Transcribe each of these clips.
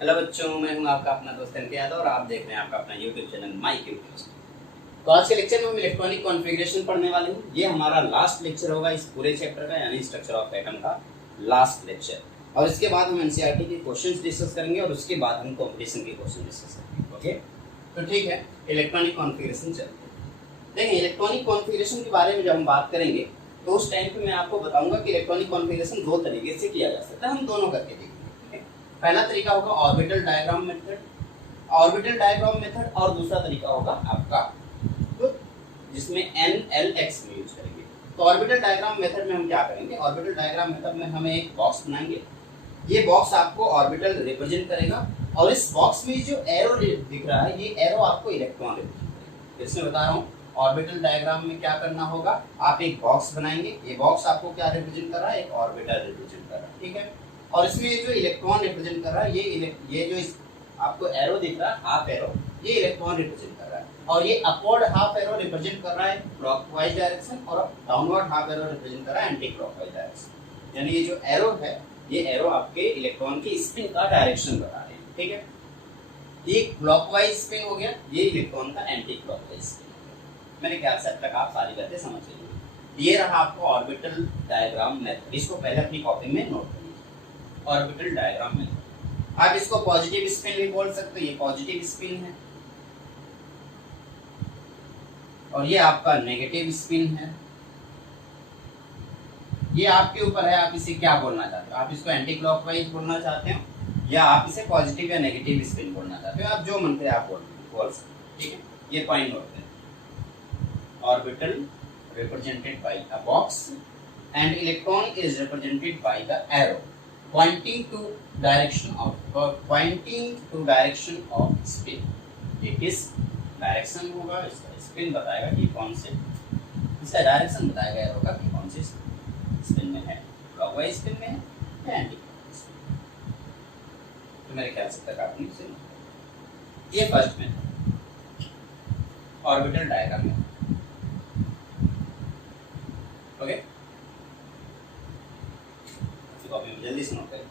Hello बच्चों, मैं हूं आपका अपना दोस्त एनके यादव और आप देख रहे हैं आपका अपना यूट्यूब चैनल माई क्यूब। तो आज के लेक्चर में हम इलेक्ट्रॉनिक कॉन्फ़िगरेशन पढ़ने वाले हैं। ये हमारा लास्ट लेक्चर होगा इस पूरे चैप्टर का, यानी स्ट्रक्चर ऑफ एटम का लास्ट लेक्चर। और इसके बाद हम एनसीईआरटी के क्वेश्चंस डिस्कस करेंगे और उसके बाद हम कॉम्पिटिशन के क्वेश्चन डिस्कस करेंगे। ओके, तो ठीक है, इलेक्ट्रॉनिक कॉन्फ़िगरेशन चलते हैं। देखिए, इलेक्ट्रॉनिक कॉन्फ़िगरेशन के बारे में जब हम बात करेंगे तो उस टाइम पे मैं आपको बताऊंगा कि इलेक्ट्रॉनिक कॉन्फ़िगरेशन दो तरीके से किया जा सकता है। हम दोनों करके देखेंगे। पहला तरीका होगा ऑर्बिटल डायग्राम मेथड, और दूसरा तरीका होगा आपका जिसमें NLX में यूज करेंगे। तो ऑर्बिटल डायग्राम मेथड में हम क्या करेंगे? ऑर्बिटल डायग्राम मेथड में हम एक बॉक्स बनाएंगे। ये बॉक्स आपको ऑर्बिटल रिप्रेजेंट करेगा और इस बॉक्स में जो एरो दिख रहा है, ये एरो आपको इलेक्ट्रॉन रिप्रेजेंट करेगा। इसमें बता रहा हूँ, ऑर्बिटल डायग्राम में क्या करना होगा, आप एक बॉक्स बनाएंगे। ये बॉक्स आपको क्या रिप्रेजेंट कर रहा है? एक ऑर्बिटल रिप्रेजेंट कर रहा है, ठीक है। और इसमें जो इलेक्ट्रॉन रिप्रेजेंट कर रहा है, ये जो आपको एरो दिख रहा है, हाफ एरो, ये इलेक्ट्रॉन रिप्रेजेंट कर रहा है। और ये अपवर्ड हाफ एरो रिप्रेजेंट कर रहा है क्लॉकवाइज डायरेक्शन, और डाउनवर्ड हाफ एरो रिप्रेजेंट कर रहा है एंटी क्लॉकवाइज डायरेक्शन। यानी ये जो एरो है, ये एरो आपके इलेक्ट्रॉन की स्पिन का डायरेक्शन बता रहे हैं, ठीक है। ये क्लॉकवाइज स्पिन हो गया, ये इलेक्ट्रॉन का एंटी क्लॉकवाइज स्पिन हो गया। मेरे ख्याल से अब तक आप सारी बातें समझ लीजिए। ये रहा आपको ऑर्बिटल डायग्राम मेथड। इसको पहले अपनी कॉपी में नोट करिए, ऑर्बिटल डायग्राम में। आप इसको पॉजिटिव स्पिन भी बोल सकते हो, ये पॉजिटिव स्पिन है, और ये आपका नेगेटिव स्पिन है। ये आपके ऊपर है, आप इसे क्या बोलना चाहते हो। आप इसको एंटी क्लॉकवाइज बोलना चाहते हो या आप इसे पॉजिटिव या नेगेटिव स्पिन बोलना चाहते हो, आप जो मन करे आप बोल सकते हो, ठीक है। ये पॉइंट नोट करें। Orbital represented by a box and electron is represented by the arrow pointing to direction of spin। ये किस डायरेक्शन होगा, इसका स्पिन बताएगा कि कौन से, इसका डायरेक्शन बताएगा एरो का कि कौन से स्पिन में है, क्लॉकवाइज स्पिन में है या एंटी क्लॉकवाइज स्पिन। तो मेरे ख्याल से तक आपने इसे नोट किया। ये फर्स्ट में ऑर्बिटल डायग्राम में, ओके। कॉपी में जल्दी से नोट करें।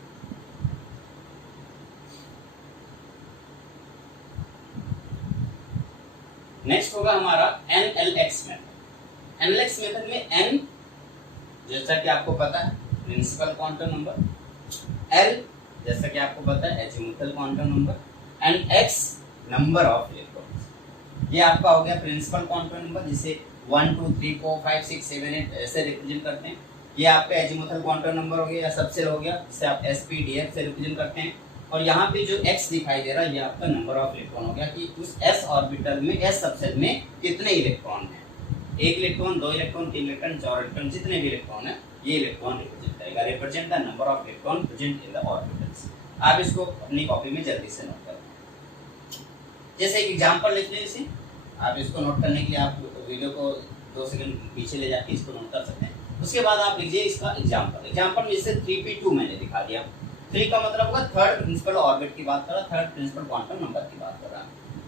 नेक्स्ट होगा हमारा NLX मेथड। NLX मेथड में N जैसा कि आपको पता है प्रिंसिपल क्वांटम नंबर, L जैसा कि आपको पता है azimuthal quantum number, and X number of electrons. ये आपका हो गया प्रिंसिपल क्वांटम नंबर, जिसे 1 2 3 4 5 6 7 8 ऐसे रिप्रेजेंट करते हैं। ये आपका एजीमुथल क्वांटम नंबर हो गया या सबसेल हो गया, जिसे आप SPDF से रिप्रेजेंट करते हैं। और यहाँ पे जो X दिखाई दे रहा है, ये आपका नंबर ऑफ इलेक्ट्रॉन हो गया कि उस S ऑर्बिटल में, S सबसेल में कितने इलेक्ट्रॉन हैं। 1 इलेक्ट्रॉन, 2 इलेक्ट्रॉन, 3 इलेक्ट्रॉन, 4 इलेक्ट्रॉन, जितने भी इलेक्ट्रॉन है, ये इलेक्ट्रॉन रिप्रेजेंट करेगा। Represent the number of electron present in the orbitals. आप इसको अपनी कॉपी में जल्दी से नोट करें। जैसे एक एग्जाम्पल लिख लीजिए इसे। आप इसको नोट करने के लिए आप वीडियो को 2 सेकंड पीछे ले जाके इसको नोट कर सकते हैं। उसके बाद आप लीजिए इसका एग्जांपल में जैसे 3p2 मैंने दिखा दिया। 3 का मतलब होगा थर्ड प्रिंसिपल ऑर्बिट की बात कर रहा, थर्ड प्रिंसिपल क्वांटम नंबर की बात कर रहा।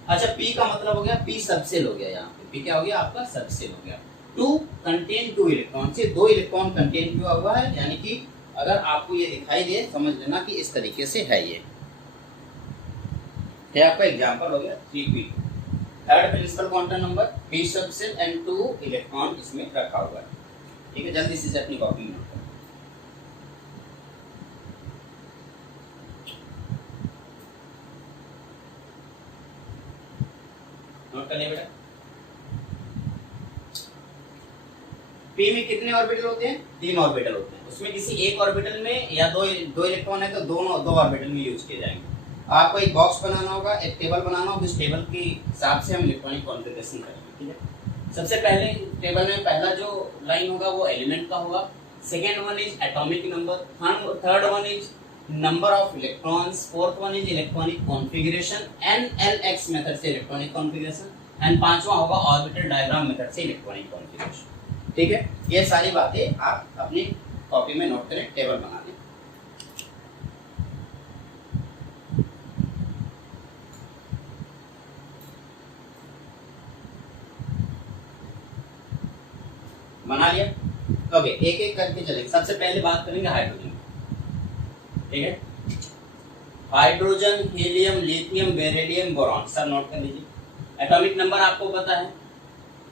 अच्छा, p का मतलब हो गया, p सबसेल हो गया। यहाँ पे p क्या हो गया? आपका सबसेल हो गया। 2 कंटेन 2 इलेक्ट्रॉन, से 2 इलेक्ट्रॉन कंटेन किया हुआ है, यानी कि अगर आपको ये दिखाई दे, समझ लेना कि इस तरीके से है। ये आपका एग्जांपल हो गया 3p2, third principal quantum number, p subshell and 2 electron इसमें रखा हुआ है, ठीक है। जल्दी से अपनी कॉपी में नोट करने बेटा। p में कितने ऑर्बिटल होते हैं? 3 ऑर्बिटल होते हैं। उसमें किसी एक ऑर्बिटल में या दो इलेक्ट्रॉन है तो दो ऑर्बिटल में यूज किए जाएंगे। आपको एक बॉक्स बनाना होगा, एक टेबल बनाना होगा। इस टेबल के हिसाब से हम इलेक्ट्रॉनिक कॉन्फ़िगरेशन करेंगे, ठीक है। सबसे पहले टेबल में पहला जो लाइन होगा वो एलिमेंट का होगा। Second one is atomic number, third one is number of electrons, fourth one is electronic configuration, NLX method से इलेक्ट्रॉनिक कॉन्फ़िगरेशन, एंड पांचवा होगा ऑर्बिटल डायग्राम मेथड से इलेक्ट्रॉनिक कॉन्फ़िगरेशन, ठीक है। ये सारी बातें आप अपनी कॉपी में नोट करें, टेबल बना दें। बना लिया? ओके, एक एक करके चलेंगे। सबसे पहले बात करेंगे हाइड्रोजन, ठीक है। Hydrogen, helium, lithium, beryllium, boron, सब नोट कर लीजिए। एटॉमिक नंबर आपको पता है,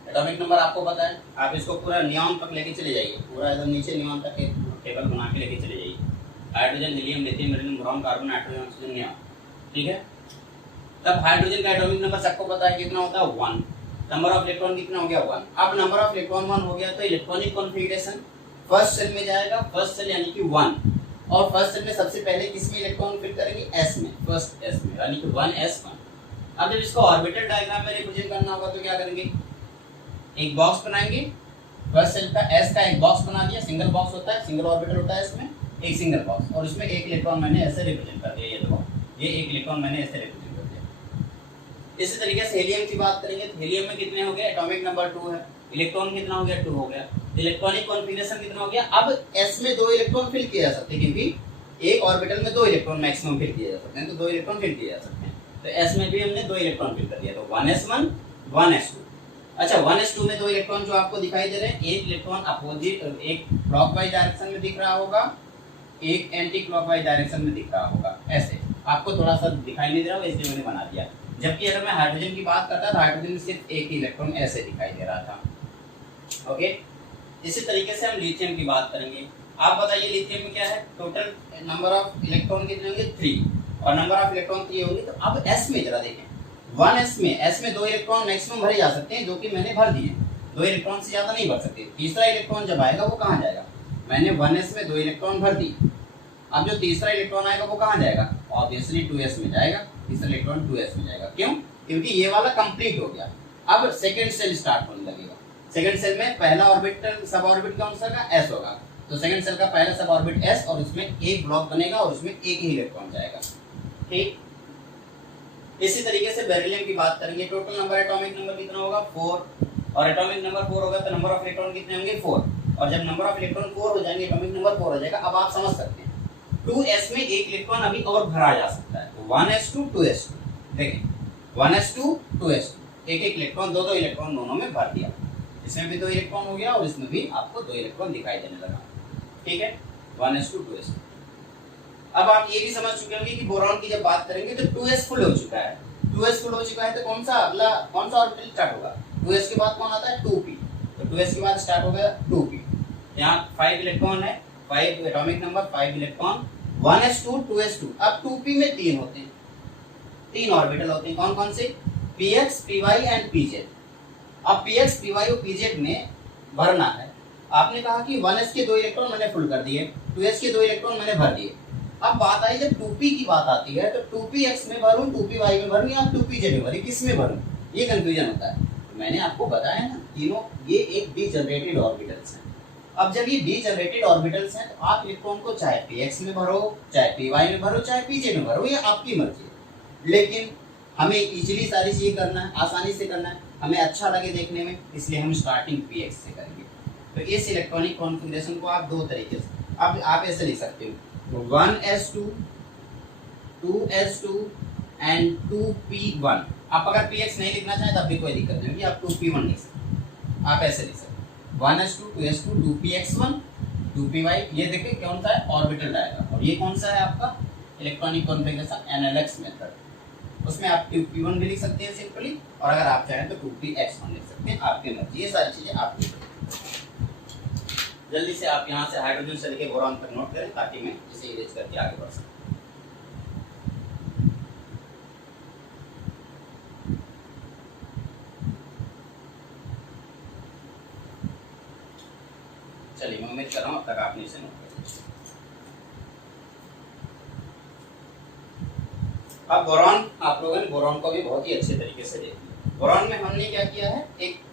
एटॉमिक नंबर आपको पता है, आप इसको पूरा नियॉन तक लेके चले जाइए, पूरा एकदम नीचे नियॉन तक एक टेबल बना के लेके चले जाइए। Hydrogen, helium, lithium, beryllium, boron, carbon, nitrogen, oxygen, neon, ठीक है। तब हाइड्रोजन का एटॉमिक नंबर सबको पता है कितना होता है 1। नंबर ऑफ इलेक्ट्रॉन कितना हो गया 1। अब नंबर ऑफ इलेक्ट्रॉन 1 हो गया तो इलेक्ट्रॉनिक कॉन्फ़िगरेशन फर्स्ट सेल में जाएगा, फर्स्ट सेल यानी कि 1, और फर्स्ट सेल में सबसे पहले किस में इलेक्ट्रॉन फिल करेंगे, s में, फर्स्ट s में, यानी कि 1s1। अब जब इसको ऑर्बिटल डायग्राम में रिप्रेजेंट करना होगा तो क्या करेंगे, एक बॉक्स बनाएंगे, फर्स्ट सेल का s का एक बॉक्स बना दिया, सिंगल बॉक्स होता है, सिंगल ऑर्बिटल होता है इसमें, एक सिंगल बॉक्स, और इसमें एक इलेक्ट्रॉन मैंने ऐसे रिप्रेजेंट कर दिया, ये देखो, ये एक इलेक्ट्रॉन मैंने ऐसे रिप्रेजेंट कर दिया। इसी तरीके से हीलियम की बात करेंगे तो हीलियम में कितने हो गए, एटॉमिक नंबर 2 है, इलेक्ट्रॉन कितना हो गया 2 हो गया, इलेक्ट्रॉनिक कॉन्फ़िगरेशन कितना हो गया। अब s में 2 इलेक्ट्रॉन फिल किए जा सकते हैं, क्योंकि एक ऑर्बिटल में 2 इलेक्ट्रॉन मैक्सिमम फिल किए जा सकते हैं, तो 2 इलेक्ट्रॉन फिल किए जा सकते हैं, तो s में भी हमने 2 इलेक्ट्रॉन फिल कर दिया, तो 1s1 1s2। अच्छा 1s2 में 2 इलेक्ट्रॉन जो आपको दिखाई दे रहे हैं, एक इलेक्ट्रॉन अपोजिट, एक क्लॉकवाइज डायरेक्शन में दिख रहा होगा, एक एंटी क्लॉकवाइज डायरेक्शन में दिख रहा होगा, ऐसे आपको थोड़ा सा दिखाई नहीं दे रहा होगा इसलिए मैंने बना दिया। जबकि अगर मैं हाइड्रोजन की बात करता था, हाइड्रोजन में सिर्फ एक ही इलेक्ट्रॉन ऐसे दिखाई दे रहा था। ओके, इसी तरीके से हम लिथियम की बात करेंगे। आप बताइए लिथियम में क्या है, टोटल नंबर ऑफ इलेक्ट्रॉन कितने होंगे 3, और नंबर ऑफ इलेक्ट्रॉन 3 होंगे। तो अब s में जरा देखें, 1s में 2 इलेक्ट्रॉन मैक्सिमम भरे जा सकते हैं, जो कि मैंने भर दिए, 2 इलेक्ट्रॉन से ज्यादा नहीं भर सकते। तीसरा इलेक्ट्रॉन जब आएगा वो कहाँ जाएगा, मैंने 1s में 2 इलेक्ट्रॉन भर दी, अब जो तीसरा इलेक्ट्रॉन आएगा वो कहाँ जाएगा, ऑब्वियसली 2s में जाएगा, तीसरा इलेक्ट्रॉन 2s में जाएगा। क्यों, क्योंकि ये वाला कंप्लीट हो गया। अब सेकंड सेल स्टार्ट होने लगेगा, सेकंड सेल में पहला ऑर्बिटल सब ऑर्बिट कौन सा का s होगा, तो सेकंड सेल का पहला सब ऑर्बिट s, और उसमें एक ब्लॉक बनेगा और उसमें एक ही इलेक्ट्रॉन जाएगा, ठीक। इसी तरीके से बेरिलियम की बात करेंगे, टोटल नंबर एटॉमिक नंबर कितना होगा 4, और एटॉमिक नंबर 4 होगा तो नंबर ऑफ इलेक्ट्रॉन कितने होंगे 4, और जब नंबर ऑफ इलेक्ट्रॉन 4 हो जाएंगे एटॉमिक नंबर 4 हो जाएगा। अब आप समझ सकते हैं 2s में एक इलेक्ट्रॉन अभी और भरा जा सकता है, तो 1s2 2s2, देखें 1s2 2s2, एक एक इलेक्ट्रॉन, दो इलेक्ट्रॉन दोनों में भर दिया, इसमें भी 2 इलेक्ट्रॉन हो गया और इसमें भी आपको 2 इलेक्ट्रॉन दिखाई देने लगा, ठीक है, 1s2 2s2। अब आप ये भी समझ चुके होंगे कि बोरॉन की जब बात करेंगे तो 2s फुल हो चुका है, 2s फुल हो चुका है तो कौन सा अगला कौन सा ऑर्बिटल स्टार्ट होगा, 2s के बाद कौन आता है 2p, तो 2s के बाद स्टार्ट हो गया 2p। यहाँ 5 इलेक्ट्रॉन है, 5 atomic number, 5 electron, 1s2 2s2। अब 2p में 3 होते हैं, 3 ऑर्बिटल होते हैं, कौन कौन से, px py एंड pz। अब px py और pz में भरना है, आपने कहा कि 1s के 2 इलेक्ट्रॉन मैंने फुल कर दिए, 2s के 2 इलेक्ट्रॉन मैंने भर दिए। अब बात आई जब 2p की बात आती है तो 2px में भरूं, 2py में भरूं या 2pz में भरूं, किस में भरूं, ये कंफ्यूजन होता है। तो मैंने आपको बताया ना, तीनों ये एक डी जनरेटेड ऑर्बिटल्स हैं। अब जब ये डी जनरेटेड ऑर्बिटल्स हैं तो आप इलेक्ट्रॉन को चाहे px में भरो, चाहे py में भरो, चाहे pz में भरो, ये आपकी मर्जी है। लेकिन हमें इजीली सारी चीजें करना है, आसानी से करना है, हमें अच्छा लगे देखने में, इसलिए हम स्टार्टिंग px से करेंगे। तो इस इलेक्ट्रॉनिक कॉन्फ़िगरेशन को आप 2 तरीके से, अब आप ऐसे लिख सकते हो 1s2 2s2 एंड 2p1। आप अगर px नहीं लिखना चाहें तब भी कोई दिक्कत नहीं होगी, आप 2p1 लिख सकते, आप ऐसे लिख सकते 1s2 2s2 2px1 2py। ये देखिए कौन सा है, ऑर्बिटल डायग्राम, और ये कौन सा है आपका इलेक्ट्रॉनिक कॉन्फ़िगरेशन NLX मेथड। उसमें आप 2p1 भी लिख सकते हैं सिंपली, और अगर आप चाहें तो 2px1 लिख सकते हैं, आपकी मर्जी। ये सारी चीजें आप लिख सकते हैं। जल्दी से आप यहाँ से हाइड्रोजन से लेके बोरॉन तक नोट करें ताकि मैं इसे इरेज करके आगे बढ़ सकूं। चलिए मैं उम्मीद कर रहा हूँ अब तक आपने इसे नोट कर लिया। अब बोरॉन, आप लोगों ने बोरॉन को भी बहुत ही अच्छे तरीके से देख लिया। बोरॉन में हमने क्या किया है, एक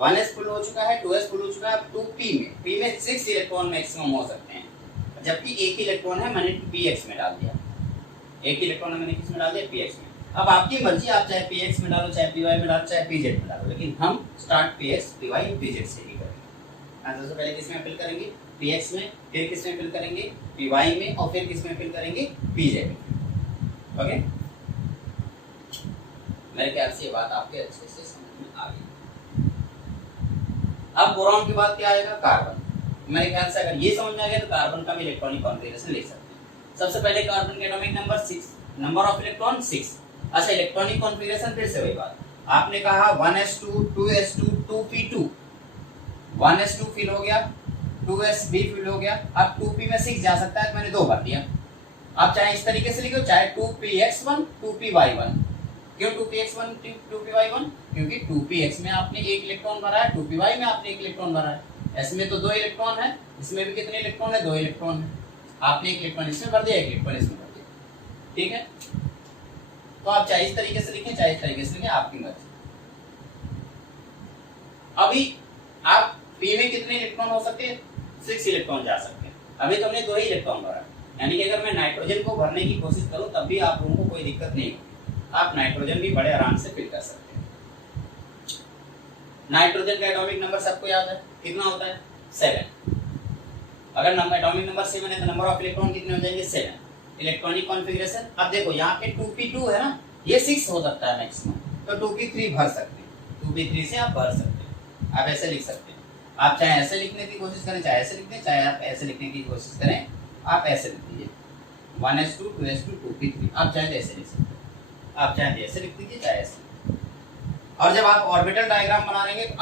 1s फुल हो चुका है, 2s फुल हो चुका है, अब 2p में, p में 6 इलेक्ट्रॉन मैक्सिमम हो सकते हैं, जबकि एक ही इलेक्ट्रॉन है, मैंने px में डाल दिया, एक ही इलेक्ट्रॉन मैंने किस में डाल दिया px में। अब आपकी मर्जी, आप चाहे px में डालो, चाहे py में डालो, चाहे pz में डालो, लेकिन हम स्टार्ट px py और pz से ही करेंगे। सबसे पहले किस में फिल करेंगे, px में, फिर किस में फिल करेंगे py में, और फिर किस में फिल करेंगे pz में। ओके, मेरे ख्याल से ये बात आपके अच्छे से समझ में आ गई। अब बोरॉन के बाद क्या आएगा, कार्बन। मेरे ख्याल से अगर ये समझ में आ गया तो कार्बन का भी इलेक्ट्रॉनिक कॉन्फ़िगरेशन ले सकते हैं। सबसे पहले कार्बन के atomic number 6, number of electron 6। अच्छा, इलेक्ट्रॉनिक कॉन्फ़िगरेशन फिर से वही बात, आपने कहा 1s2 2s2 2p2, 1s2 fill हो गया, 2s भी फिल हो गया, अब 2p में 6 जा सकता है तो मैंने 2 भर दिया। आप चाहे इस तरीके से लिखो, चाहे 2px1 2py1। क्यों 2px1 2py1? क्योंकि 2px में आपने एक इलेक्ट्रॉन भरा है, 2py में आपने एक इलेक्ट्रॉन भरा है। इसमें तो 2 इलेक्ट्रॉन है, इसमें भी कितने इलेक्ट्रॉन है? 2 इलेक्ट्रॉन है। आपने एक इलेक्ट्रॉन इसमें भर दिया, एक इलेक्ट्रॉन इसमें भर दिया, ठीक है। तो आप चाहे इस तरीके से लिखें, चाहे इस तरीके से लिखें, आपकी मर्जी। अभी आप p में कितने इलेक्ट्रॉन हो सकते हैं? 6 इलेक्ट्रॉन जा सकते हैं। अभी तो हमने 2 ही इलेक्ट्रॉन भरा, यानी कि अगर मैं नाइट्रोजन को भरने की कोशिश करूं तब भी आप लोगों को कोई दिक्कत नहीं होगी, आप नाइट्रोजन भी बड़े आराम से फिल कर सकते हैं। नाइट्रोजन का एटॉमिक नंबर सबको याद है, कितना होता है? 7। अगर नंबर एटॉमिक नंबर 7 है तो नंबर ऑफ इलेक्ट्रॉन कितने हो जाएंगे? 7। इलेक्ट्रॉनिक कॉन्फ़िगरेशन, अब देखो यहाँ पे 2p2 है ना, ये 6 हो सकता है मैक्सिमम, तो 2p3 भर सकते हैं, 2p3 से आप भर सकते हैं। आप ऐसे लिख सकते हैं, आप चाहे ऐसे लिखने की कोशिश करें, चाहे ऐसे लिखते हैं, चाहे आप ऐसे लिखने की कोशिश करें, आप ऐसे लिख दीजिए 1s2 2s2 2p3, आप चाहे ऐसे लिख सकते हैं, आप चाहे ऐसे लिख दीजिए, चाहे ऐसे। और जब आप ऑर्बिटल डायग्राम बना लेंगे तो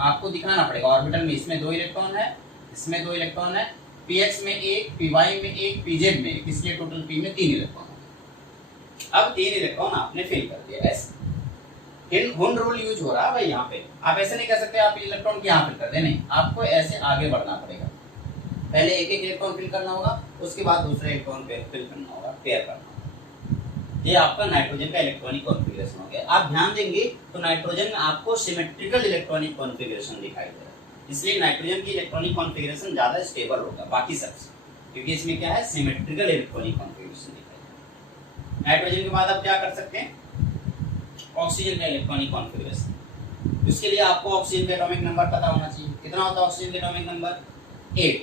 आपको दिखाना पड़ेगा ऑर्बिटल में इसमें 2 इलेक्ट्रॉन है, इसमें 2 इलेक्ट्रॉन है, px में 1, py में 1, pz में 1, इसलिए टोटल p में 3 इलेक्ट्रॉन। अब 3 इलेक्ट्रॉन आपने फिल कर दिया ऐसे। हुन रूल यूज हो रहा है भाई यहाँ पे, आप ऐसे नहीं कर सकते आप इलेक्ट्रॉन को यहाँ फिल कर दे, नहीं, आपको ऐसे आगे बढ़ना पड़ेगा। पहले एक इलेक्ट्रॉन फिल करना होगा, उसके बाद दूसरे इलेक्ट्रॉन पे फिल करना होगा, पेयर करना होगा। ये आपका नाइट्रोजन का इलेक्ट्रॉनिक कॉन्फ़िगरेशन हो गया। आप ध्यान देंगे तो नाइट्रोजन में आपको सिमेट्रिकल इलेक्ट्रॉनिक कॉन्फ़िगरेशन दिखाई दे रहा है, इसलिए नाइट्रोजन की इलेक्ट्रॉनिक कॉन्फ़िगरेशन ज्यादा स्टेबल होगा बाकी सबसे, क्योंकि इसमें क्या है? सिमेट्रिकल इलेक्ट्रॉनिक कॉन्फ़िगरेशन दिखाई दे रहा है। नाइट्रोजन के बाद आप क्या कर सकते हैं? ऑक्सीजन का इलेक्ट्रॉनिक कॉन्फ़िगरेशन। उसके लिए आपको ऑक्सीजन का एटॉमिक नंबर पता होना चाहिए। कितना होता है ऑक्सीजन का एटॉमिक नंबर? 8।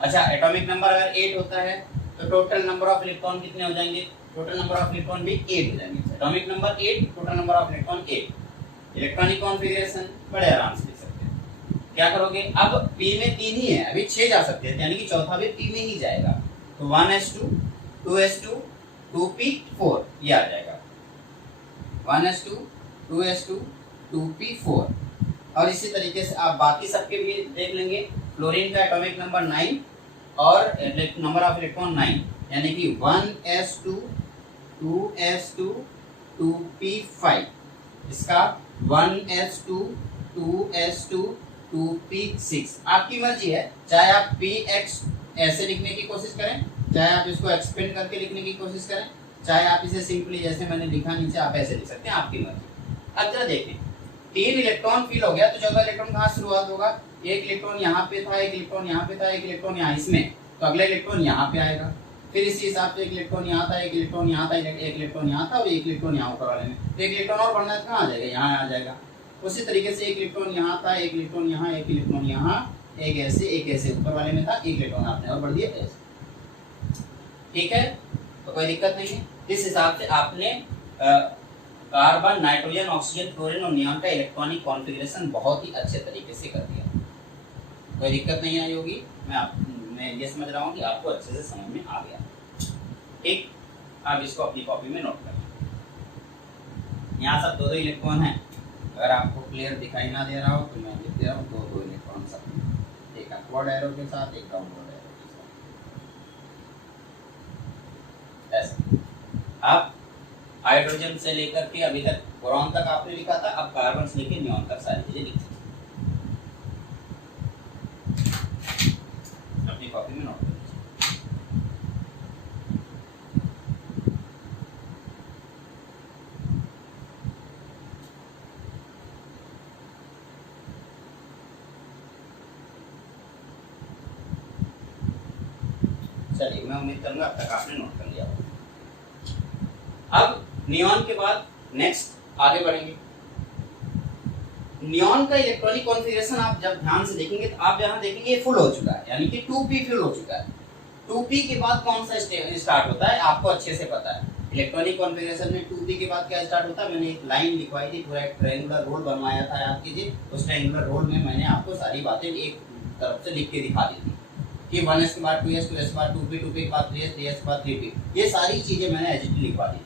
अच्छा, एटॉमिक नंबर अगर 8 होता है तो टोटल नंबर ऑफ इलेक्ट्रॉन कितने हो जाएंगे? टोटल नंबर ऑफ इलेक्ट्रॉन भी 8 हो जाएंगे। Atomic number 8, total number of electron 8। Electronic configuration बड़े आराम से लिख सकते हैं। क्या करोगे? अब p में 3 ही है, अभी 6 जा सकते हैं, यानी कि चौथा भी p में ही जाएगा, तो 1s2 2s2 2p4 ये आ जाएगा, 1s2 2s2 2p4। और इसी तरीके से आप बाकी सबके भी देख लेंगे। फ्लोरीन का एटॉमिक नंबर 9 और नंबर ऑफ इलेक्ट्रॉन 9, यानी कि 1s2 2s2 2p5, इसका 1s2 2s2 2p6। आपकी मर्जी है, चाहे आप px ऐसे लिखने की कोशिश करें, चाहे आप इसको एक्सपेंड करके लिखने की कोशिश करें, चाहे आप इसे सिंपली जैसे मैंने लिखा नीचे आप ऐसे लिख सकते हैं, आपकी मर्जी। अब जरा देखें, 3 इलेक्ट्रॉन फिल हो गया तो चौथा इलेक्ट्रॉन कहाँ शुरुआत होगा? एक इलेक्ट्रॉन यहाँ पे था, एक इलेक्ट्रॉन यहाँ पे था, एक इलेक्ट्रॉन यहाँ इसमें, तो अगला इलेक्ट्रॉन यहाँ पे आएगा। फिर इसी हिसाब से एक इलेक्ट्रॉन यहाँ था, एक इलेक्ट्रॉन यहाँ था, एक इलेक्ट्रॉन यहाँ था और एक इलेक्ट्रॉन यहाँ ऊपर वाले में, तो एक इलेक्ट्रॉन और बढ़ना कहाँ आ जाएगा? यहाँ आ जाएगा। उसी तरीके से एक इलेक्ट्रॉन यहाँ था, एक इलेक्ट्रॉन यहाँ, एक इलेक्ट्रॉन यहाँ, एक ऐसे ऊपर वाले में था, एक इलेक्ट्रॉन आपने और बढ़ दिया ऐसे। ठीक है, तो कोई दिक्कत नहीं है। इस हिसाब से आपने कार्बन, नाइट्रोजन, ऑक्सीजन, क्लोरीन और नियॉन का इलेक्ट्रॉनिक कॉन्फ़िगरेशन बहुत ही अच्छे तरीके से कर दिया। कोई दिक्कत नहीं आई होगी, मैं ये समझ रहा हूँ कि आपको अच्छे से समझ में आ गया। ठीक, आप इसको अपनी कॉपी में नोट करें। यहाँ सब 2-2 इलेक्ट्रॉन हैं, अगर आपको क्लियर दिखाई ना दे रहा हो तो मैं लिख दे रहा हूँ 2-2 इलेक्ट्रॉन सब, एक अपवर्ड एरो के साथ, एक डाउनवर्ड एरो के साथ, ऐसे। आप हाइड्रोजन से लेकर के अभी तक बोरॉन तक आपने लिखा था, अब कार्बन से लेकर नियॉन तक सारी चीजें लिखी अपनी कॉपी में नोट कर लीजिए। चलिए, मैं उम्मीद करूंगा अब तक आपने नोट कर लिया होगा। अब नियॉन के बाद नेक्स्ट आगे बढ़ेंगे। नियॉन का इलेक्ट्रॉनिक कॉन्फ़िगरेशन आप जब ध्यान से देखेंगे तो आप यहां देखेंगे ये फुल हो चुका है, यानी कि 2p फुल हो चुका है। 2p के बाद कौन सा स्टार्ट होता है आपको अच्छे से पता है। इलेक्ट्रॉनिक कॉन्फ़िगरेशन में 2p के बाद क्या स्टार्ट होता है? मैंने एक लाइन लिखवाई थी, पूरा एक ट्रायंगुलर रोल बनवाया था, याद कीजिए। उस ट्रायंगुलर रोल में मैंने आपको सारी बातें एक तरफ से लिख के दिखा दी थी। कि 1s के बाद 2s, 2s के बाद 2p, 2p के बाद 3s, 3s के बाद 3p, ये सारी चीजें मैंने एज इट इज लिखवा दी।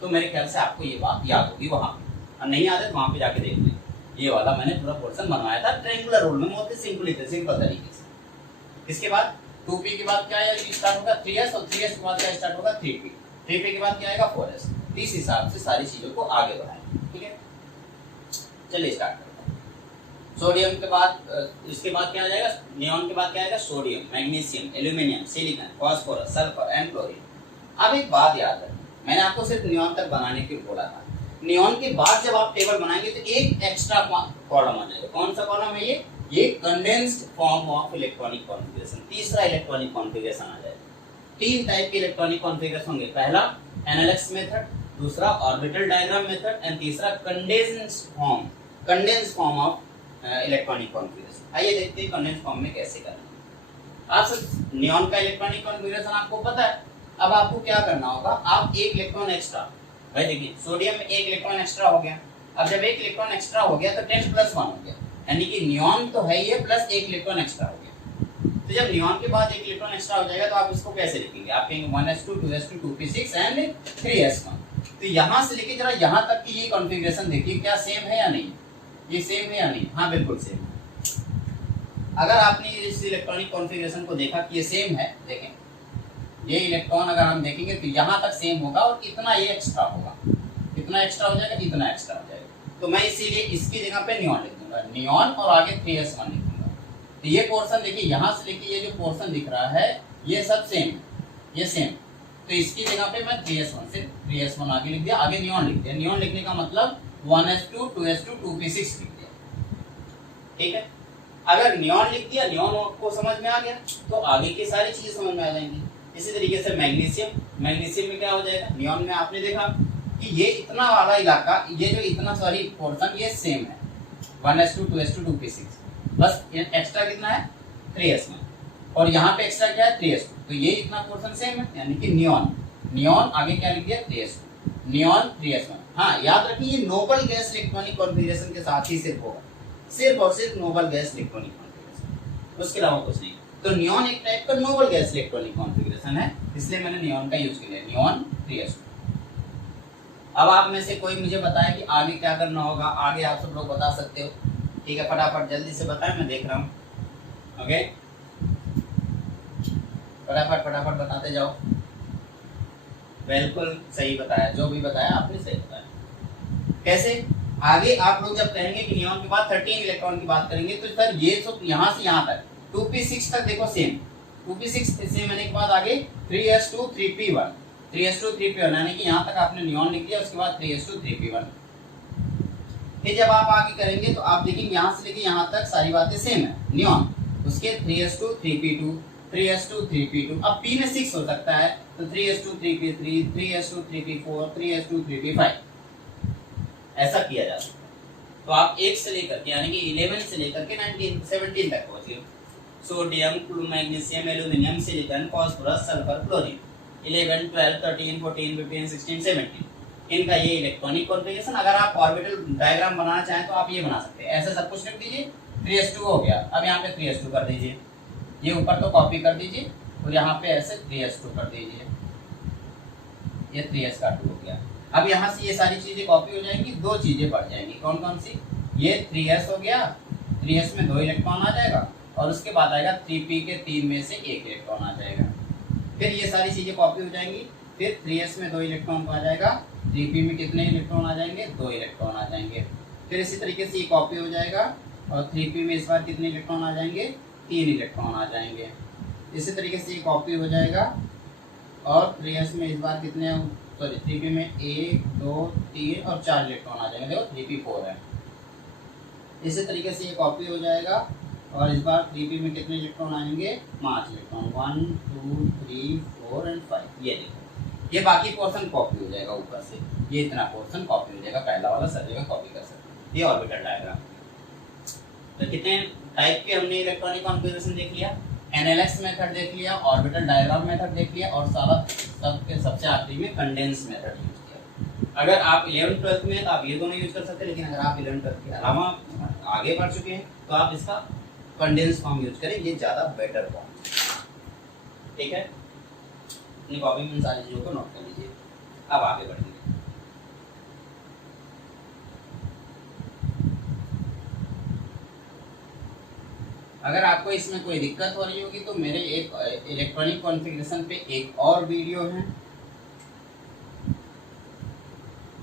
तो मेरे ख्याल से आपको ये बात याद होगी वहां पे, और नहीं याद है तो वहां पे जाके देख लें। ये वाला मैंने पूरा पोर्शन बनवाया था ट्रायंगुलर रूल में, बहुत ही सिंपल तरीके से। इसके बाद 2p के बाद क्या स्टार्ट होगा 3s, और 3s के बाद क्या स्टार्ट होगा 3p, 3p के बाद क्या आएगा 4s। इस हिसाब से सारी चीजों को आगे बढ़ाएं, ठीक है। चलिए स्टार्ट करते हैं। सोडियम के बाद इसके बाद क्या आ जाएगा, नियॉन के बाद क्या आएगा sodium, magnesium, aluminium, silicon, phosphorus, sulphur and chlorine. अब एक बात याद रखें, मैंने आपको सिर्फ नियॉन तक बनाने के बोला था। नियॉन के बाद जब आप टेबल बनाएंगे तो एक एक्स्ट्रा कॉलम आ जाएगा। कौन सा कॉलम है ये condensed form of electronic configuration, तीसरा इलेक्ट्रॉनिक कॉन्फ़िगरेशन आ जाएगा। 3 टाइप के इलेक्ट्रॉनिक कॉन्फ़िगरेशन होंगे, पहला एनालिसिस मेथड, दूसरा ऑर्बिटल डायग्राम मेथड एंड तीसरा condensed form of electronic configuration. आइए देखते हैं कंडेंस्ड फॉर्म में कैसे करना है। आप सब नियॉन का इलेक्ट्रॉनिक कॉन्फ़िगरेशन आपको पता है। अब आपको क्या करना होगा, आप एक इलेक्ट्रॉन एक्स्ट्रा, भाई देखिए सोडियम में एक इलेक्ट्रॉन एक्स्ट्रा हो गया। अब जब एक इलेक्ट्रॉन एक्स्ट्रा हो गया तो 10 + 1 हो गया, यानी कि नियॉन तो है ये प्लस एक इलेक्ट्रॉन एक्स्ट्रा हो गया। तो जब नियॉन के बाद एक इलेक्ट्रॉन एक्स्ट्रा हो जाएगा तो आप इसको कैसे लिखेंगे, आप कहेंगे 1s2, 2s2, 2p6 and 3s1। तो यहां से लेके जरा यहां तक की ये कॉन्फ़िगरेशन देखिए, क्या सेम है या नहीं, ये सेम है या नहीं, हाँ बिल्कुल सेम है। अगर आपने इस इलेक्ट्रॉनिक कॉन्फ़िगरेशन को देखा कि ये सेम है, देखें ये इलेक्ट्रॉन अगर हम देखेंगे तो यहाँ तक सेम होगा और इतना ये एक्स्ट्रा होगा, इतना एक्स्ट्रा हो जाएगा, इतना एक्स्ट्रा हो जाएगा। तो मैं इसीलिए इसकी जगह पे नियॉन लिख दूंगा, नियॉन और आगे 3s1 लिख दूंगा। तो ये पोर्शन देखिए यहाँ से लेके ये जो पोर्शन दिख रहा है ये सब सेम है, ये सेम। तो इसकी जगह पे मैं 3s1 से 3s1 आगे लिख दिया, आगे नियॉन लिख दिया। नियॉन लिखने का मतलब 1s2, 2s2, 2p6 लिख दिया, ठीक है। अगर नियॉन लिख दिया, नियॉन को समझ में आ गया तो आगे की सारी चीजें समझ में आ जाएंगी। इसी तरीके से मैग्नीशियम, मैग्नीशियम में क्या हो जाएगा, नियॉन में आपने देखा कि ये इतना वाला इलाका, ये जो इतना सॉरी पोर्शन ये सेम है 1s2, 2s2, 2p6, बस एक्स्ट्रा कितना है 3s1 और यहाँ पे एक्स्ट्रा क्या है 3s2। तो ये इतना पोर्शन सेम है, यानी कि नियॉन, नियॉन आगे क्या लिख दिया 3s2, नियॉन 3s1। हाँ याद रखिए ये नोबल गैस इलेक्ट्रॉनिक कॉन्फ़िगरेशन के साथ ही सिर्फ होगा, सिर्फ और सिर्फ नोबल गैस इलेक्ट्रॉनिक कॉन्फ़िगरेशन, उसके अलावा कुछ नहीं। तो नियॉन एक टाइप का नोबल गैस इलेक्ट्रॉनिक कॉन्फ़िगरेशन है, इसलिए मैंने नियॉन का यूज किया, नियॉन 3s2। अब आप में से कोई मुझे बताए कि आगे क्या करना होगा, आगे आप सब लोग बता सकते हो, ठीक है, फटाफट जल्दी से बताएं, मैं देख रहा हूँ। ओके फटाफट फटाफट बताते जाओ। बिल्कुल सही बताया, जो भी बताया आपने सही बताया। कैसे आगे आप लोग जब कहेंगे कि नियॉन के बाद 13 इलेक्ट्रॉन की बात करेंगे तो सर ये सब यहाँ से यहाँ तक 2p6 तक देखो सेम, 2p6 सेम आने के बाद आगे 3s2, 3p1, 3s2, 3p1, यानी कि यहाँ तक आपने नियॉन लिख दिया, उसके बाद 3s2, 3p1। फिर जब आप आगे करेंगे तो आप देखेंगे यहाँ से लेके यहाँ तक सारी बातें सेम है, नियॉन, उसके 3s2, 3p2, 3s2, 3p2, अब p में 6 हो सकता है तो 3s2, 3p3, 3s2, 3p4, 3s2, 3p5, ऐसा किया जा सकता है। तो आप 1 से लेकर के यानी कि 11 से लेकर के 17 तक पहुंचिए। Sodium, magnesium, aluminium, silicon, phosphorus, sulphur, chlorine, 11, 12, 13, 14, 15, 16, 17 इनका ये इलेक्ट्रॉनिक कॉन्फ़िगरेशन। अगर आप ऑर्बिटल डायग्राम बनाना चाहें तो आप ये बना सकते हैं, ऐसे सब कुछ लिख दीजिए, 3s2 हो गया, अब यहाँ पे 3s2 कर दीजिए, ये ऊपर तो कॉपी कर दीजिए और यहाँ पे ऐसे 3s2 कर दीजिए, ये 3s2 हो गया। अब यहाँ से ये सारी चीजें कॉपी हो जाएंगी, 2 चीजें बढ़ जाएंगी, कौन कौन सी, ये 3s हो गया, 3s में 2 इलेक्ट्रॉन आ जाएगा और उसके बाद आएगा 3p के 3 में से 1 इलेक्ट्रॉन आ जाएगा। फिर ये सारी चीजें कॉपी हो जाएंगी, फिर 3s में 2 इलेक्ट्रॉन आ जाएगा, 3p में कितने इलेक्ट्रॉन आ जाएंगे, 2 इलेक्ट्रॉन आ जाएंगे। फिर इसी तरीके से ये कॉपी हो जाएगा और 3p में इस बार कितने इलेक्ट्रॉन आ जाएंगे, 3 इलेक्ट्रॉन आ जाएंगे। इसी तरीके से ये कॉपी हो जाएगा और 3s में इस बार कितने, सॉरी 3p में 1, 2, 3 और 4 इलेक्ट्रॉन आ जाएंगे, देखो 3p4 है। इसी तरीके से ये कॉपी हो जाएगा और इस बार 3p में कितने इलेक्ट्रॉन आएंगे, 5 इलेक्ट्रॉन, 1, 2, 3, 4 एंड 5। ये देखो ये बाकी पोर्शन कॉपी हो जाएगा ऊपर से, ये इतना पोर्शन कॉपी हो जाएगा, पहला वाला सब जगह कॉपी कर सकते हैं। ये ऑर्बिटल डायग्राम। तो कितने टाइप के हमने इलेक्ट्रॉनिक कॉन्फ़िगरेशन देख लिया, एनालिसिस मेथड देख लिया, ऑर्बिटल डायग्राम मेथड देख लिया और सारा सबसे आखिरी में कंडेंस मेथड यूज किया। अगर आप 11th 12th में आप ये दोनों यूज कर सकते हैं, लेकिन अगर आप 11th 12th के अलावा आगे बढ़ चुके हैं तो आप इसका कंडेंस फॉर्म यूज करें, ये ज़्यादा बेटर फॉर्म। ठीक है, अपनी कॉपी में सारी चीजों को नोट कर लीजिए। अब आगे बढ़ेंगे। अगर आपको इसमें कोई दिक्कत हो रही होगी तो मेरे एक इलेक्ट्रॉनिक कॉन्फ़िगरेशन पे एक और वीडियो है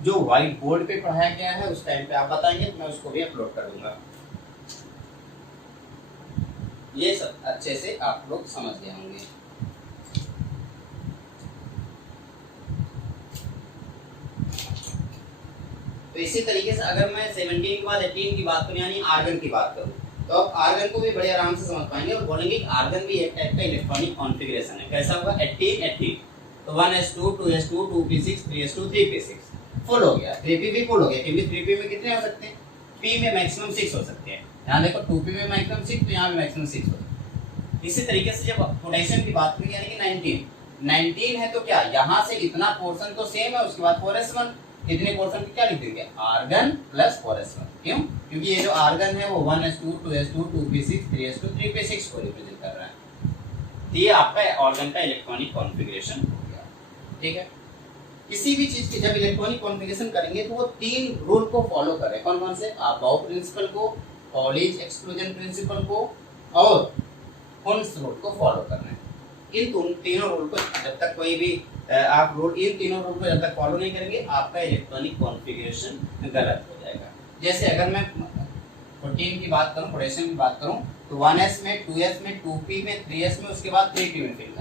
जो व्हाइट बोर्ड पे पढ़ाया गया है, उस टाइम पे आप बताएंगे तो मैं उसको भी अपलोड कर दूंगा। ये सब अच्छे से आप लोग समझ गए होंगे। तो इसी तरीके से अगर मैं 17 के बाद 18 की बात करूं यानी आर्गन की बात करूं तो आप आर्गन को भी बड़े आराम से समझ पाएंगे और बोलेंगे कि आर्गन भी एक टाइप का इलेक्ट्रॉनिक कॉन्फ़िगरेशन है। कैसा होगा? 18 तो 1s2 2s2 2p6 3s2 3p6 full हो गया। 3p भी फुल हो गया क्योंकि 3p में कितने हो सकते हैं? p में मैक्सिमम 6 हो सकते हैं। यहां देखो 2p में मैक्सिमम 6 तो यहां भी मैक्सिमम 6 हो सकते हैं। इसी तरीके से जब पोटेंशियल की बात करें यानी कि 19 है तो क्या यहां से इतना पोर्शन तो सेम है, उसके बाद 4s1 इतने पोर्शन की क्या लिख देंगे? Argon plus 4s1। क्यों? क्योंकि ये जो आर्गन है वो 1s2 2s2 2p6 3s2 3p6 को रिप्रेजेंट कर रहा है। ये आपका आर्गन का इलेक्ट्रॉनिक कॉन्फ़िगरेशन हो गया। ठीक है, किसी भी चीज की जब इलेक्ट्रॉनिक कॉन्फ़िगरेशन करेंगे तो वो 3 रूल को फॉलो करें। कौन कौन से? अबाउ प्रिंसिपल को, पॉलिश एक्सक्लूजन प्रिंसिपल को और हुन्स रूल को फॉलो करना है। इन तीनों रूल को जब तक कोई भी आप रूल इन तीनों रूल को जब तक फॉलो नहीं करेंगे आपका इलेक्ट्रॉनिक कॉन्फ़िगरेशन गलत हो जाएगा। जैसे अगर मैं 14 की बात करूं, पोटेंशियल की बात करूं तो 1s में 2s में 2p में 3s में उसके बाद 3p में फिल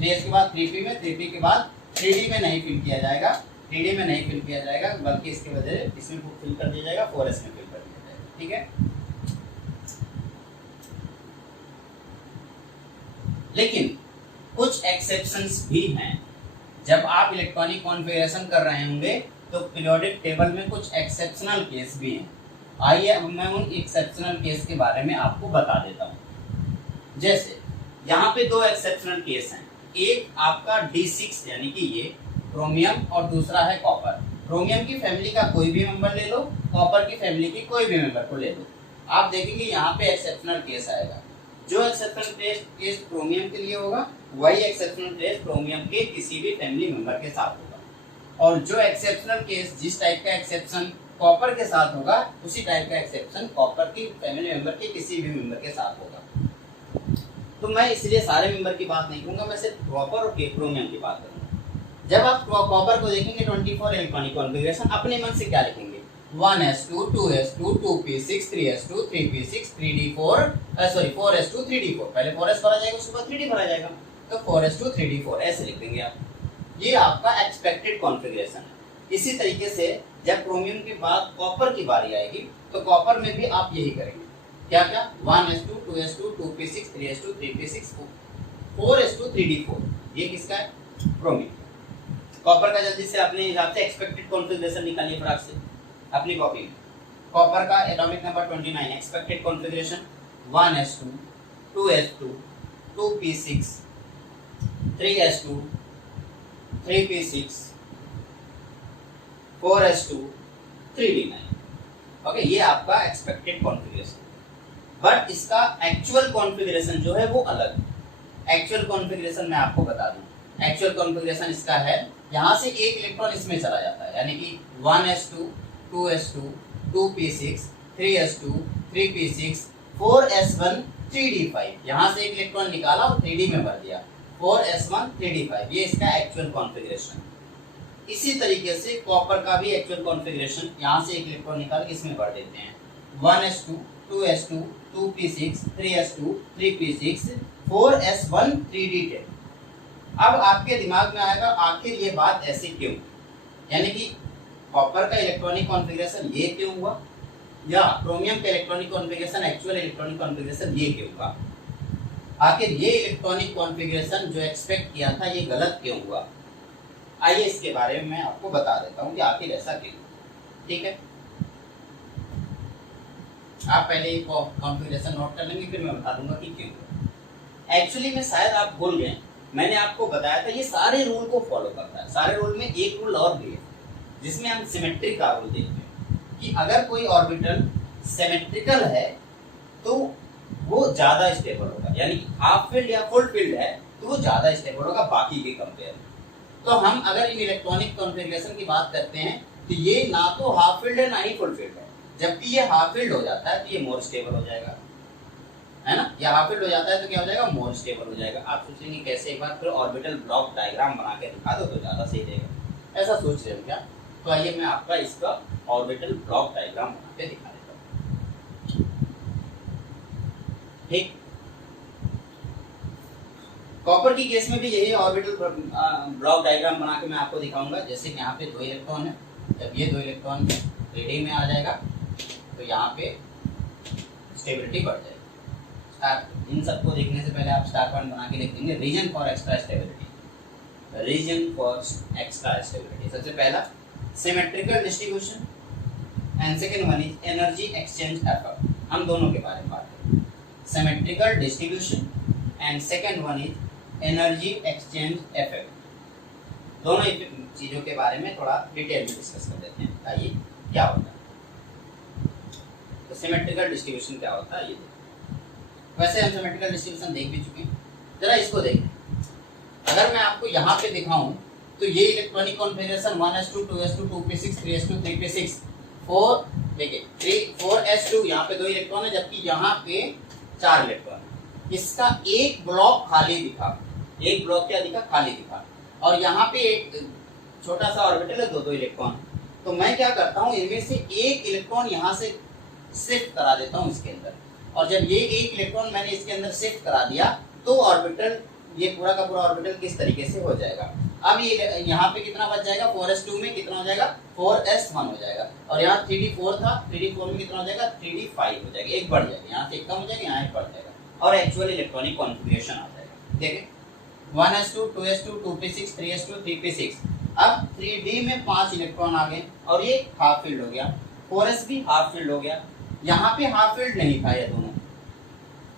3s के बाद 3p में 3p के बाद 3d में नहीं फिल किया जाएगा, 3d में नहीं फिल किया जाएगा बल्कि इसके बजाय इसमें फिल कर दिया जाएगा, 4s में फिल कर दिया जाएगा। ठीक है, लेकिन कुछ एक्सेप्शंस भी हैं। जब आप इलेक्ट्रॉनिक कॉन्फ़िगरेशन कर रहे होंगे तो पीरियोडिक टेबल में कुछ एक्सेप्शनल केस भी हैं। आइए अब मैं उन एक्सेप्शनल केस के बारे में आपको बता देता हूं। जैसे यहाँ पे 2 एक्सेप्शनल केस हैं। एक आपका D6 यानी कि ये क्रोमियम और दूसरा है कॉपर। क्रोमियम की फैमिली का कोई भी मेंबर ले लो, कॉपर की फैमिली की कोई भी मेंबर को ले लो। आप देखेंगे यहाँ पे एक्सेप्शनल केस आएगा। जो एक्सेप्शनल केस क्रोमियम के लिए होगा वही एक्सेप्शनल केस क्रोमियम के किसी भी फैमिली मेंबर के साथ होगा, और जो एक्सेप्शनल केस जिस टाइप का एक्सेप्शन कॉपर के साथ होगा उसी टाइप का एक्सेप्शन कॉपर की फैमिली मेंबर के किसी भी मेंबर के साथ होगा। तो मैं इसलिए सारे मेंबर की बात नहीं करूंगा, मैं सिर्फ कॉपर और क्रोमियम की बात करूंगा। जब आप कॉपर को देखेंगे 24 इलेक्ट्रॉनिक कॉन्फ़िगरेशन अपने मन से क्या लिखेंगे? 1s2 2s2 2p6 3s2 3p6 3d4 4s2 3d4। पहले 4s भरा जाएगा उसके बाद 3d भरा जाएगा, तो 4s2 3d4 ऐसे लिख देंगे आप। ये आपका एक्सपेक्टेड कॉन्फ़िगरेशन है। इसी तरीके से जब क्रोमियम के बाद कॉपर की बारी आएगी तो कॉपर में भी आप यही करेंगे। क्या क्या? 1s2 2s2 2p6 3s2 3p6 4s2 3d4। ये किसका है? क्रोमियम। कॉपर का जल्दी से अपने हिसाब से एक्सपेक्टेड कॉन्फ़िगरेशन निकालिए फटाक से अपनी कॉपी में। कॉपर का atomic number 29, expected configuration 1s2 2s2 2p6 3s2 3p6 4s2 3d9। Okay, ये आपका एक्सपेक्टेड कॉन्फ़िगरेशन। बट इसका एक्चुअल कॉन्फ़िगरेशन जो है वो अलग है। एक्चुअल कॉन्फ़िगरेशन मैं आपको बता दूं। एक्चुअल कॉन्फ़िगरेशन इसका है, यहाँ से एक इलेक्ट्रॉन इसमें चला जाता है यानी कि 1s2 2s2 2p6 3s2 3p6 4s1 3d5। यहाँ से एक इलेक्ट्रॉन निकाला और 3d में भर दिया, 4s1 3d5। ये इसका एक्चुअल कॉन्फ़िगरेशन। इसी तरीके से कॉपर का भी एक्चुअल कॉन्फ़िगरेशन, यहाँ से एक इलेक्ट्रॉन निकाल के इसमें भर देते हैं 1s2 2s2 2p6 3s2 3p6 4s1 3d10। अब आपके दिमाग में आएगा आखिर ये बात ऐसी क्यों, यानी कि कॉपर का इलेक्ट्रॉनिक कॉन्फ़िगरेशन ये क्यों हुआ या क्रोमियम का electronic configuration actual electronic configuration ये क्यों हुआ। आखिर ये इलेक्ट्रॉनिक कॉन्फ़िगरेशन जो एक्सपेक्ट किया था ये गलत क्यों हुआ। आइए इसके बारे में मैं आपको बता देता हूँ कि आखिर ऐसा क्यों। ठीक है, आप पहले ये कॉन्फ़िगरेशन नोट कर लेंगे फिर मैं बता दूंगा कि क्यों। एक्चुअली में शायद आप भूल गए, मैंने आपको बताया था ये सारे रूल को फॉलो करता है। सारे रूल में एक रूल और भी है जिसमें हम सिमेट्री का रूल देखते हैं कि अगर कोई ऑर्बिटल सिमेट्रिकल है तो वो ज्यादा स्टेबल होगा, यानी कि हाफ फील्ड या फुल फील्ड है तो वो ज्यादा स्टेबल होगा बाकी के कंपेयर। तो हम अगर इन इलेक्ट्रॉनिक कॉन्फ़िगरेशन की बात करते हैं तो ये ना तो हाफ फील्ड है ना ही फुल फील्ड है। जबकि ये हाफ फील्ड हो जाता है तो ये मोर स्टेबल हो जाएगा, है ना। ये हाफ फील्ड हो जाता है तो क्या हो जाएगा, मोर स्टेबल हो जाएगा। आप सोचेंगे कैसे, एक बार फिर ऑर्बिटल ब्लॉक डायग्राम बना के दिखा दो तो ज्यादा सही रहेगा, ऐसा सोच रहे हो क्या? तो आइए मैं आपका इसका ऑर्बिटल ब्लॉक डायग्राम बना के दिखा देता हूँ। ठीक, कॉपर की केस में भी यही ऑर्बिटल ब्लॉक डायग्राम बना के मैं आपको दिखाऊंगा। जैसे कि यहाँ पे 2 इलेक्ट्रॉन है, जब ये 2 इलेक्ट्रॉन 3D में आ जाएगा तो यहाँ पे स्टेबिलिटी बढ़ जाएगी। इन सबको देखने से पहले आप स्टार पॉइंट बना के लिख देंगे reason for extra stability. Reason for extra stability सबसे पहला symmetrical distribution and second one is energy exchange effect. हम दोनों के बारे में बात करेंगे, symmetrical distribution and second one is energy exchange effect. दोनों चीजों के बारे में थोड़ा डिटेल में डिस्कस कर लेते हैं। आइए क्या होता है, तो सिमेट्रिकल डिस्ट्रीब्यूशन क्या होता है ये। वैसे हम सिमेट्रिकल डिस्ट्रीब्यूशन देख भी चुके हैं, जरा इसको देखें। अगर मैं आपको यहाँ पे दिखाऊं तो ये electronic configuration 1s2 2s2 2p6 3s2 3p6 4 देखिए 4s2 यहाँ पे 2 इलेक्ट्रॉन है, जबकि यहाँ पे 4 इलेक्ट्रॉन है। इसका एक ब्लॉक खाली दिखा, एक ब्लॉक क्या दिखा, खाली दिखा। और यहाँ पे एक छोटा सा ऑर्बिटल है, 2 इलेक्ट्रॉन। तो मैं क्या करता हूँ, इनमें से एक इलेक्ट्रॉन यहाँ से शिफ्ट करा देता हूँ इसके अंदर। और जब ये एक इलेक्ट्रॉन मैंने इसके अंदर शिफ्ट करा दिया तो ऑर्बिटल, ये पूरा का पूरा ऑर्बिटल किस तरीके से हो जाएगा। अब ये यहाँ पे कितना बच जाएगा, 4s2 में कितना हो जाएगा, 4s1 हो जाएगा। और यहाँ 3d4 था, 3d4 में कितना हो जाएगा, 3d5 हो जाएगा, एक बढ़ जाएगा, यहाँ से एक कम हो जाएगा, यहाँ एक बढ़ जाएगा और एक्चुअल इलेक्ट्रॉनिक कॉन्फ़िगरेशन आ जाएगा। देखिए 1s2 2s2 2p6 3s2 3p6। अब 3d में 5 इलेक्ट्रॉन आ गए और ये हाफ फील्ड हो गया, 4s भी हाफ फील्ड हो गया। यहाँ पे हाफ फील्ड नहीं था ये दोनों,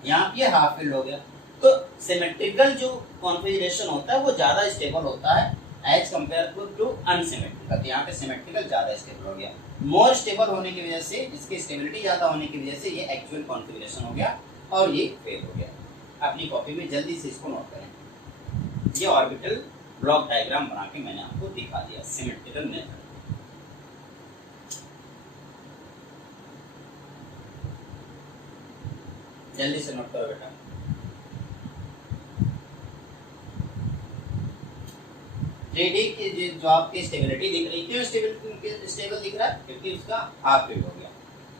यहाँ पे हाफ फील्ड हो गया। तो सिमेट्रिकल जो कॉन्फ़िगरेशन होता है वो ज्यादा स्टेबल होता है एज कंपेयर टू अनसिमेट्रिकल। यहाँ पे सिमेट्रिकल ज्यादा स्टेबल हो गया। मोर स्टेबल होने की वजह से, इसकी स्टेबिलिटी ज्यादा होने की वजह से ये एक्चुअल कॉन्फ़िगरेशन हो गया और ये फेल हो गया। अपनी कॉपी में जल्दी से इसको नोट करें। ये ऑर्बिटल ब्लॉक डायग्राम बना के मैंने आपको दिखा दिया सिमेट्रिकल मेथड। जल्दी से नोट करो बेटा। थ्री की जो आपकी स्टेबिलिटी दिख रही, क्यों स्टेबल दिख रहा है, क्योंकि उसका हाफ फील्ड हो गया।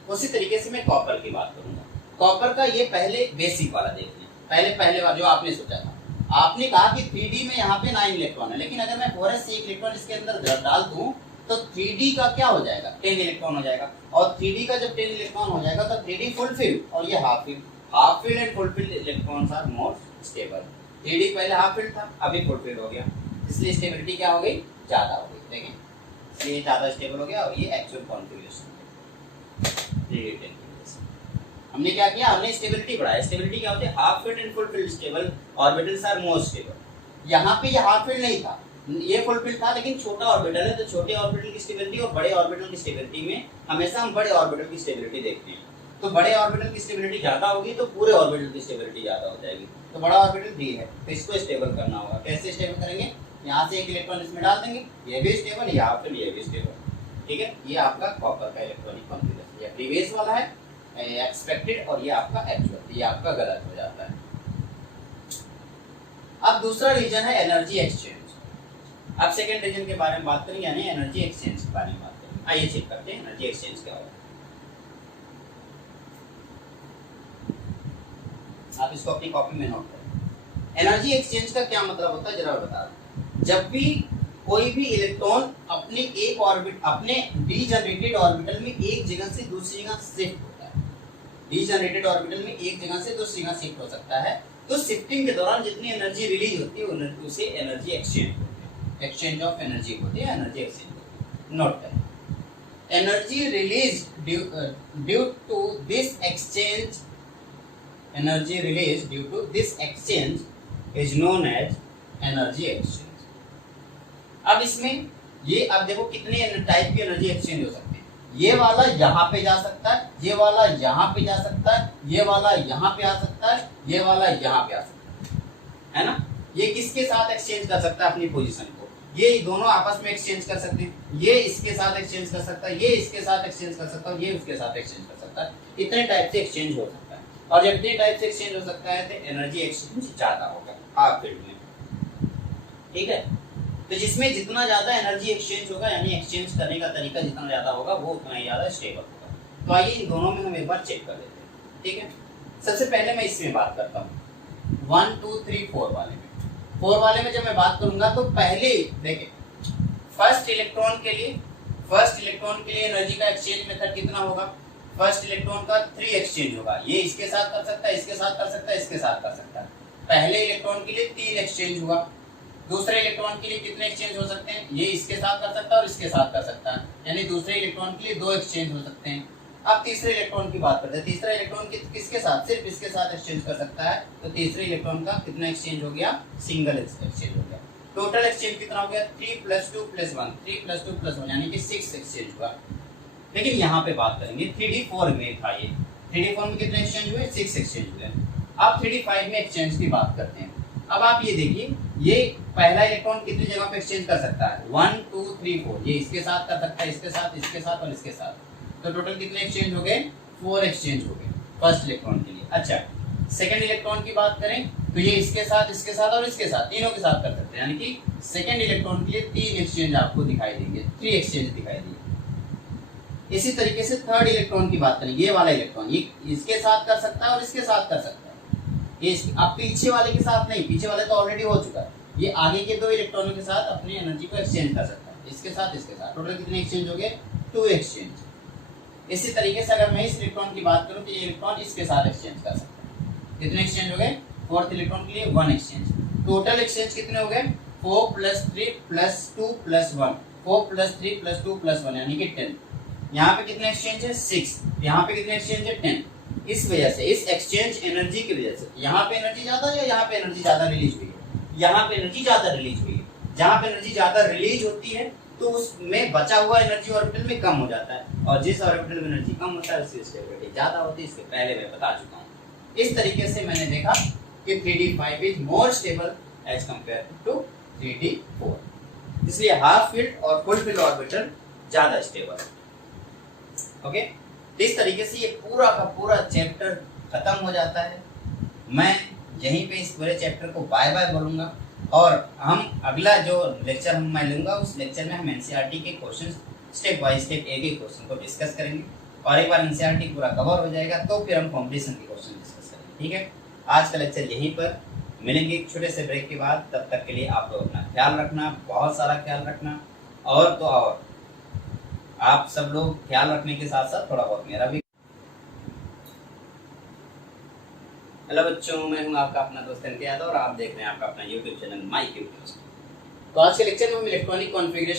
उसी तरीके से मैं कॉपर की बात करूंगा। कॉपर का ये पहले बेसिक वाला देख लें, पहले वाला जो आपने सोचा था। आपने कहा कि 3d में यहाँ पे 9 इलेक्ट्रॉन है, लेकिन अगर मैं 4s से 1 इलेक्ट्रॉन इसके अंदर डाल दूं तो 3d का क्या हो जाएगा, 10 इलेक्ट्रॉन हो जाएगा। और 3d का जब 10 इलेक्ट्रॉन हो जाएगा तो 3d फुल फील्ड और ये half filled. Half filled and full filled electrons are more stable. 3d पहले हाफ फील्ड था, अभी फुल फील्ड हो गया, इसलिए स्टेबिलिटी क्या हो गई, ज्यादा हो गई। देखें, इसलिए ज्यादा स्टेबल हो गया और ये एक्चुअल कॉन्फ़िगरेशन है। हमने क्या किया, हमने स्टेबिलिटी बढ़ाया। स्टेबिलिटी क्या होती है, half filled and full filled stable, orbitals are more stable. यहाँ पे ये हाफ फील्ड नहीं था, ये फुल फील्ड था, लेकिन छोटा ऑर्बिटल है, तो छोटे ऑर्बिटल की स्टेबिलिटी और बड़े ऑर्बिटल की स्टेबिलिटी में हमेशा हम बड़े ऑर्बिटल की स्टेबिलिटी देखते हैं। तो बड़े ऑर्बिटल की स्टेबिलिटी ज्यादा होगी तो पूरे ऑर्बिटल की स्टेबिलिटी ज्यादा हो जाएगी। तो बड़ा ऑर्बिटल 3 है, तो इसको स्टेबल करना होगा। कैसे स्टेबल करेंगे, यहाँ से 1 इलेक्ट्रॉन इसमें डाल देंगे, ये भी स्टेबल, यहाँ पे ये भी स्टेबल। ठीक है, ये आपका कॉपर का इलेक्ट्रॉनिक कॉन्फ़िगरेशन। ये प्रीवियस वाला है एक्सपेक्टेड और ये आपका एक्चुअल, ये आपका गलत हो जाता है। अब दूसरा रीजन है एनर्जी एक्सचेंज। अब सेकंड रीजन के बारे में बात करेंगे, यानी एनर्जी एक्सचेंज के बारे में बात करेंगे। आइए चेक करते हैं एनर्जी एक्सचेंज क्या होगा। आप इसको अपनी कॉपी में नोट करें। एनर्जी एक्सचेंज का क्या मतलब होता है, जरा बता दूं। जब भी कोई भी इलेक्ट्रॉन अपने एक ऑर्बिट, अपने डीजनरेटेड ऑर्बिटल में एक जगह से दूसरी जगह शिफ्ट होता है, डीजनरेटेड ऑर्बिटल में एक जगह से दूसरी जगह शिफ्ट हो सकता है, तो शिफ्टिंग के दौरान जितनी एनर्जी रिलीज होती है उसे एनर्जी एक्सचेंज होती है। एक्सचेंज ऑफ एनर्जी होती है, एनर्जी एक्सचेंज। नोट करें, energy release due to this exchange, energy release due to this exchange is known as energy exchange. अब इसमें ये, अब देखो कितने टाइप की एनर्जी एक्सचेंज हो सकते हैं। ये वाला यहाँ पे जा सकता है, ये वाला यहाँ पे जा सकता है, ये वाला यहाँ पे आ सकता है, ये वाला यहाँ पे आ सकता है ना। ये किसके साथ एक्सचेंज कर सकता है अपनी पोजीशन को, ये दोनों आपस में एक्सचेंज कर सकते हैं, ये इसके साथ एक्सचेंज कर सकता है, ये इसके साथ एक्सचेंज कर सकता है, ये उसके साथ एक्सचेंज कर सकता है। इतने टाइप से एक्सचेंज हो सकता है, और जब इतने टाइप से एक्सचेंज हो सकता है तो एनर्जी एक्सचेंज ज्यादा होगा हाफ फील्ड में, ठीक है। तो जिसमें जितना ज्यादा एनर्जी एक्सचेंज होगा, यानी एक्सचेंज करने का तरीका जितना ज्यादा होगा, वो उतना ही ज्यादा स्टेबल होगा। तो आइए इन दोनों में हम एक बार चेक कर लेते हैं, ठीक है। सबसे पहले मैं इसमें बात करता हूँ 1 2 3 4 वाले में। 4 वाले में जब मैं बात करूंगा तो पहले देखिए फर्स्ट इलेक्ट्रॉन के लिए एनर्जी का एक्सचेंज मेथड कितना होगा, फर्स्ट इलेक्ट्रॉन का 3 एक्सचेंज होगा, ये इसके साथ कर सकता है, इसके साथ कर सकता है, इसके साथ कर सकता है। पहले इलेक्ट्रॉन के लिए 3 एक्सचेंज हुआ। दूसरे इलेक्ट्रॉन के लिए कितने एक्सचेंज हो सकते हैं, ये इसके साथ कर सकता है और इसके साथ कर सकता है, यानी दूसरे इलेक्ट्रॉन के लिए 2 एक्सचेंज हो सकते हैं। अब तीसरे इलेक्ट्रॉन की बात करते हैं, तीसरा इलेक्ट्रॉन किसके साथ, सिर्फ इसके साथ एक्सचेंज कर सकता है, तो तीसरे इलेक्ट्रॉन का कितना एक्सचेंज हो गया, सिंगल एक्सचेंज हो गया। टोटल एक्सचेंज कितना हो गया 3 + 2 + 1, 3 + 2 + 1 यानी कि 6 एक्सचेंज हुआ। लेकिन यहाँ पे बात करेंगे 3d4 में था ये, 3d4 में कितने एक्सचेंज हुए, 6 एक्सचेंज हुए। अब 3d5 में एक्सचेंज की बात करते हैं। अब आप ये देखिए, ये पहला इलेक्ट्रॉन कितनी जगह पे एक्सचेंज कर सकता है, 1 2 3 4, ये इसके साथ कर सकता है, इसके साथ और इसके साथ। तो टोटल कितने एक्सचेंज हो गए, 4 एक्सचेंज हो गए फर्स्ट इलेक्ट्रॉन के लिए। अच्छा, सेकंड इलेक्ट्रॉन की बात करें तो ये इसके साथ और इसके साथ, तीनों के साथ कर सकते हैं, यानी कि सेकंड इलेक्ट्रॉन के लिए 3 एक्सचेंज आपको दिखाई देंगे, 3 एक्सचेंज दिखाई देंगे। इसी तरीके से थर्ड इलेक्ट्रॉन की बात करें, ये वाला इलेक्ट्रॉन ये इसके साथ कर सकता है और इसके साथ कर सकता है, ये अब पीछे वाले के साथ नहीं, पीछे वाले तो ऑलरेडी हो चुका है, ये आगे के 2 इलेक्ट्रॉनों के साथ अपनी एनर्जी को एक्सचेंज कर सकता है, इसके साथ। टोटल कितने एक्सचेंज हो गए, 2 एक्सचेंज। इसी तरीके से अगर मैं इस इलेक्ट्रॉन की बात करूं तो ये इलेक्ट्रॉन इसके साथ एक्सचेंज कर सकता है, कितने एक्सचेंज हो गए, फोर्थ इलेक्ट्रॉन के लिए 1 एक्सचेंज। टोटल एक्सचेंज कितने हो गए, 4 + 3 + 2 + 1, 4 + 3 + 2 + 1 यानी कि 10। यहाँ पे कितने एक्सचेंज है, 6, यहाँ पे कितने एक्सचेंज है, 10। इस वजह से, इस एक्सचेंज एनर्जी की वजह से यहाँ पे एनर्जी ज्यादा है या यहाँ पे एनर्जी ज्यादा रिलीज हुई है, यहाँ पे एनर्जी ज्यादा रिलीज हुई है। जहाँ पे एनर्जी ज्यादा रिलीज होती है तो उसमें बचा हुआ एनर्जी ऑर्बिटल में कम हो जाता है, और जिस ऑर्बिटल में एनर्जी कम होता है उसकी स्टेबिलिटी ज्यादा होती है, इसके पहले मैं बता चुका हूँ। इस तरीके से मैंने देखा कि 3d5 is more stable as compare to 3d4, इसलिए हाफ फील्ड और फुल फील्ड ऑर्बिटल ज्यादा स्टेबल है। ओके, इस तरीके से ये पूरा का पूरा चैप्टर खत्म हो जाता है। मैं यहीं पे इस पूरे चैप्टर को बाय बाय बोलूंगा, और हम अगला जो लेक्चर मैं लूंगा उस लेक्चर में हम एनसीईआरटी के क्वेश्चन स्टेप बाय स्टेप एक एक क्वेश्चन को डिस्कस करेंगे, और एक बार एनसीईआरटी पूरा कवर हो जाएगा तो फिर हम कॉम्पिटिशन के क्वेश्चन डिस्कस करेंगे, ठीक है। आज का लेक्चर यहीं पर, मिलेंगे एक छोटे से ब्रेक के बाद। तब तक के लिए आप लोग अपना ख्याल रखना, बहुत सारा ख्याल रखना, और तो और आप सब लोग ख्याल रखने के साथ साथ थोड़ा बहुत मेरा भी। हेलो बच्चों, मैं हूं आपका अपना दोस्त एनके यादव और आप देख रहे हैं आपका अपना यूट्यूब चैनल माई क्यूब। तो आज के लेक्चर में हम इलेक्ट्रॉनिक कॉन्फ़िगरेशन